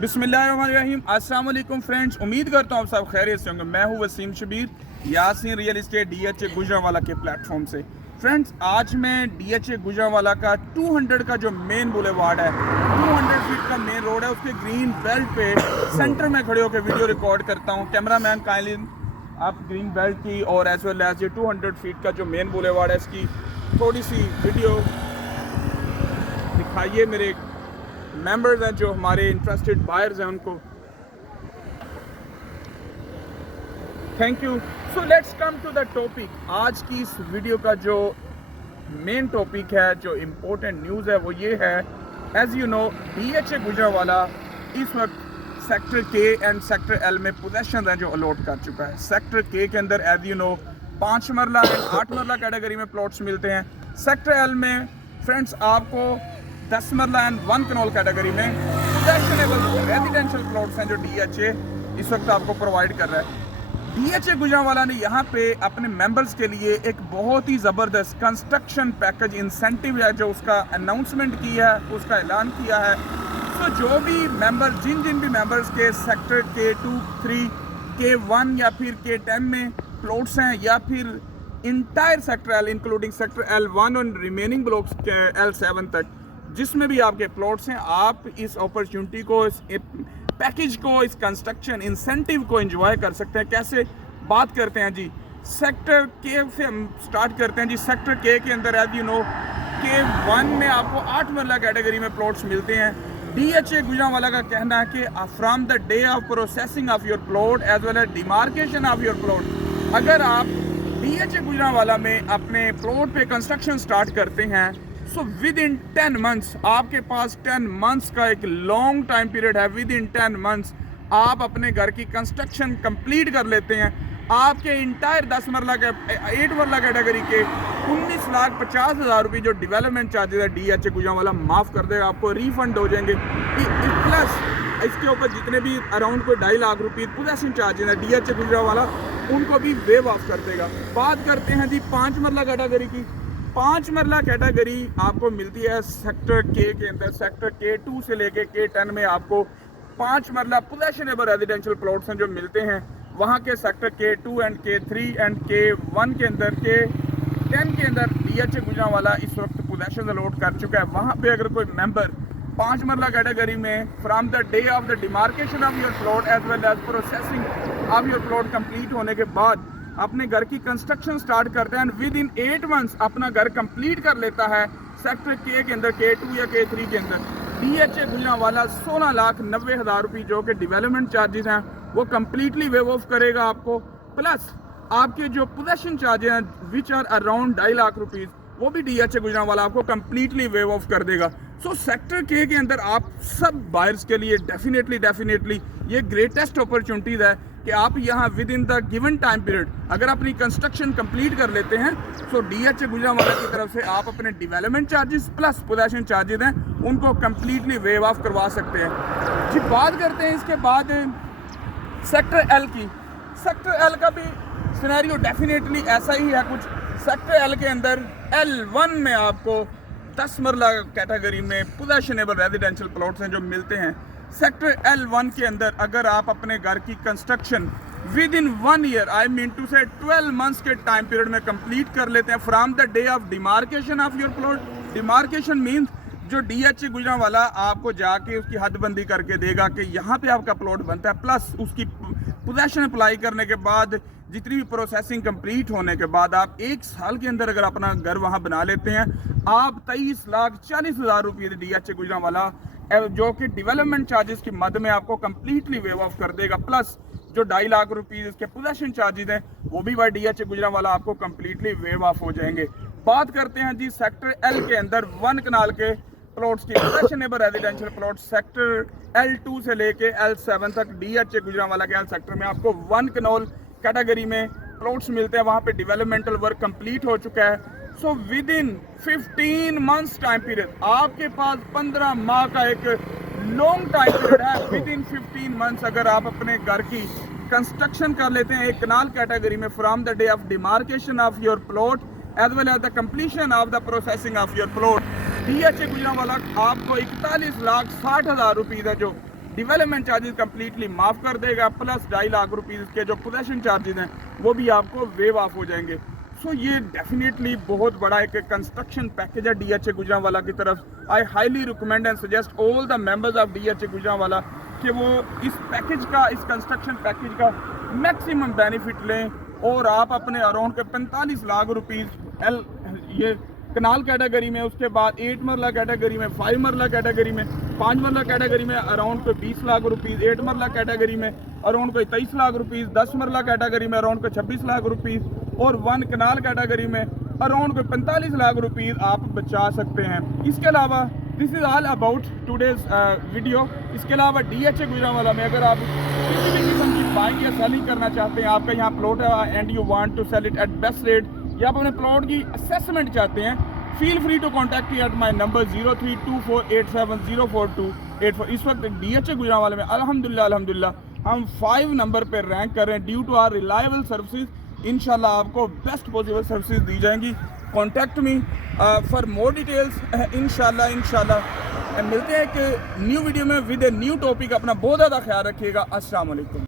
बिस्मिल्लाहिर्रहमानिर्रहीम। अस्सलाम वालेकुम फ्रेंड्स, उम्मीद करता हूँ आप सब खैरियत से होंगे। मैं हूँ Waseem Shabbir, Yaseen real estate DHA Gujranwala के प्लेटफॉर्म से। फ्रेंड्स, आज मैं DHA गुजरांवाला का 200 का जो मेन बुलेवार्ड है, 200 फीट का मेन रोड है, उसके ग्रीन बेल्ट पे सेंटर में खड़े होकर वीडियो रिकॉर्ड करता हूँ। कैमरामैन काइंडली आप ग्रीन बेल्ट की और एज वेल एज ये 200 फीट का जो मेन बुलेवार्ड है इसकी थोड़ी सी वीडियो दिखाइए। मेरे मेंबर्स हैं जो हमारे इंटरेस्टेड बायर्स हैं उनको thank you. So let's come to the topic. आज की इस वीडियो का जो मेन टॉपिक है, जो इम्पोर्टेंट न्यूज़ है, वो ये है, as you know DHA Gujranwala इस वक्त sector K and sector L में पोजेशन है जो अलॉट कर चुका है। सेक्टर के अंदर एज यू नो 5 मरला एंड 8 मरला कैटेगरी में प्लॉट्स मिलते हैं। सेक्टर L में फ्रेंड्स आपको 10 मरला एंड 1 कनोल कैटेगरी में पोजेशनेबल रेजिडेंशियल प्लॉट्स हैं जो DHA इस वक्त आपको प्रोवाइड कर रहा है। DHA गुजरांवाला ने यहाँ पे अपने मेंबर्स के लिए एक बहुत ही ज़बरदस्त कंस्ट्रक्शन पैकेज इंसेंटिव है जो उसका अनाउंसमेंट किया है, उसका ऐलान किया है। तो जो भी मेंबर जिन भी मेंबर्स के सेक्टर K2, 3, K1 या फिर K10 में प्लॉट्स हैं, या फिर entire sector L including sector L1 और रिमेनिंग ब्लॉक्स L7 तक जिसमें भी आपके प्लॉट्स हैं, आप इस अपॉर्चुनिटी को, इस पैकेज को, इस कंस्ट्रक्शन इंसेंटिव को एंजॉय कर सकते हैं। कैसे बात करते हैं जी, सेक्टर के से हम स्टार्ट करते हैं जी। सेक्टर के अंदर एज यू नो K1 में आपको 8 मरला कैटेगरी में प्लॉट्स मिलते हैं। DHA गुजरांवाला का कहना है कि from the day of processing of your plot as well as demarcation of your plot, अगर आप DHA गुजरांवाला में अपने प्लॉट पे कंस्ट्रक्शन स्टार्ट करते हैं, सो विद इन 10 मंथ्स आपके पास 10 मंथ्स का एक लॉन्ग टाइम पीरियड है। विद इन 10 मंथ्स आप अपने घर की कंस्ट्रक्शन कंप्लीट कर लेते हैं। आपके इंटायर 10 मरला के 8 मरला कैटेगरी के 19,50,000 रुपये जो डेवलपमेंट चार्जेस है DHA गुजरांवाला माफ़ कर देगा, आपको रिफंड हो जाएंगे। प्लस इसके ऊपर जितने भी अराउंड कोई 2.5 लाख रुपये पोजेशन चार्जेस है DHA गुजरांवाला उनको भी वेव ऑफ कर देगा। बात करते हैं जी 5 मरला कैटेगरी की। 5 मरला कैटेगरी आपको मिलती है सेक्टर के अंदर। सेक्टर K2 से लेके K10 में आपको 5 मरला पोजेशनेबल रेजिडेंशियल प्लॉट्स हैं जो मिलते हैं। वहाँ के sector K2 and K3 and K1 के अंदर, K10 के अंदर DHA गुजरांवाला इस वक्त पोजेशन अलॉट कर चुका है। वहाँ पे अगर कोई मेंबर 5 मरला कैटेगरी में from the day of the demarcation of your plot as well as processing of your plot complete होने के बाद अपने घर की कंस्ट्रक्शन स्टार्ट करते हैं, विद इन 8 मंथ्स अपना घर कंप्लीट कर लेता है सेक्टर के अंदर, K2 या K3 के अंदर, DHA गुजरांवाला 16,90,000 रुपये जो कि डेवलपमेंट चार्जेस हैं वो कम्प्लीटली वेव ऑफ करेगा आपको। प्लस आपके जो पोजेशन चार्जेस हैं which are around 2.5 lakh rupees वो भी DHA गुजरांवाला आपको कम्प्लीटली वेव ऑफ कर देगा। सो सेक्टर के अंदर आप सब बायर्स के लिए डेफिनेटली ये ग्रेटेस्ट अपॉर्चुनिटीज़ है कि आप यहाँ with in the given time period अगर अपनी कंस्ट्रक्शन कंप्लीट कर लेते हैं, सो DHA गुजरांवाला की तरफ से आप अपने development charges plus possession charges हैं उनको कम्प्लीटली वेव ऑफ करवा सकते हैं जी। बात करते हैं इसके बाद सेक्टर L की। सेक्टर L का भी सिनेरियो डेफिनेटली ऐसा ही है कुछ। सेक्टर L के अंदर L1 में आपको 10 मरला कैटेगरी में पोजेशनेबल रेजिडेंशियल प्लॉट्स हैं जो मिलते हैं। सेक्टर L1 के अंदर अगर आप अपने घर की construction within 1 year, I mean two से 12 मंथ्स के टाइम पीरियड में कंप्लीट कर लेते हैं from the day of demarcation of your plot. Demarcation means जो DHA गुजरांवाला आपको जाके उसकी हदबंदी करके देगा कि यहाँ पे आपका प्लॉट बनता है, प्लस उसकी पोजेशन अप्लाई करने के बाद जितनी भी प्रोसेसिंग कंप्लीट होने के बाद आप 1 साल के अंदर अगर अपना घर वहाँ बना लेते हैं, आप 23,40,000 रुपये DHA गुजरांवाला जो कि डेवलपमेंट चार्जेस की मद में आपको कम्प्लीटली वेव ऑफ कर देगा। प्लस जो 2.5 लाख रुपये इसके पोजेशन चार्जेस हैं वो भी बाय DHA गुजरांवाला आपको कम्प्लीटली वेव ऑफ हो जाएंगे। बात करते हैं जी सेक्टर L के अंदर 1 कनाल के प्लॉट्स की possessionable residential plot. Sector L2 से लेके L7 तक DHA गुजरांवाला के L सेक्टर में आपको 1 कनोल कैटेगरी में प्लॉट्स मिलते हैं। वहाँ पे डेवलपमेंटल वर्क कंप्लीट हो चुका है। So with in 15 months time period आपके पास 15 माह का एक लॉन्ग टाइम पीरियड है। विद इन 15 मंथ्स अगर आप अपने घर की कंस्ट्रक्शन कर लेते हैं एक कनाल कैटेगरी में from the day of demarcation of your plot as well as the completion of the processing of your plot, DHA Gujranwala आपको 41,60,000 रुपये है जो डेवलपमेंट चार्जेस कंप्लीटली माफ़ कर देगा, प्लस 2.5 लाख रुपीज़ के जो पोजेशन चार्जेस हैं वो भी आपको वेव ऑफ हो जाएंगे। सो ये डेफिनेटली बहुत बड़ा एक कंस्ट्रक्शन पैकेज है DHA गुजरांवाला की तरफ। I highly recommend and suggest all the members of DHA Gujranwala कि वो इस पैकेज का, इस कंस्ट्रक्शन पैकेज का मैक्सिमम बेनिफिट लें और आप अपने अराउंड के 45 लाख रुपीज़ ये कनाल कैटेगरी में, उसके बाद 8 मरला कैटेगरी में, 5 मरला कैटेगरी में, 5 मरला कैटेगरी में अराउंड को 20 लाख रुपीज़, 8 मरला कैटेगरी में अराउंड को 23 लाख रुपीज़, 10 मरला कैटेगरी में अराउंड को 26 लाख रुपीज़ और 1 कनाल कैटेगरी में अराउंड को 45 लाख रुपीज़ आप बचा सकते हैं। इसके अलावा this is all about today's video. इसके अलावा DHA गुजरांवाला में अगर आप किसी भी किस्म की बाइंग या सेलिंग करना चाहते हैं, आपका यहाँ प्लॉट है and you want to sell it at best rate, या आप अपने प्लॉट की असेसमेंट चाहते हैं, feel free to contact me at my number 0324870428। इस वक्त DHA गुजरांवाला में अल्हम्दुलिल्लाह हम 5 नंबर पर रैंक कर रहे हैं due to our reliable services. इंशाल्लाह आपको बेस्ट पॉसिबल सर्विसेज दी जाएंगी। Contact me for more details. इंशाल्लाह मिलते हैं एक न्यू वीडियो में विद ए न्यू टॉपिक। अपना बहुत ज़्यादा ख्याल रखिएगा। अस्सलाम वालेकुम।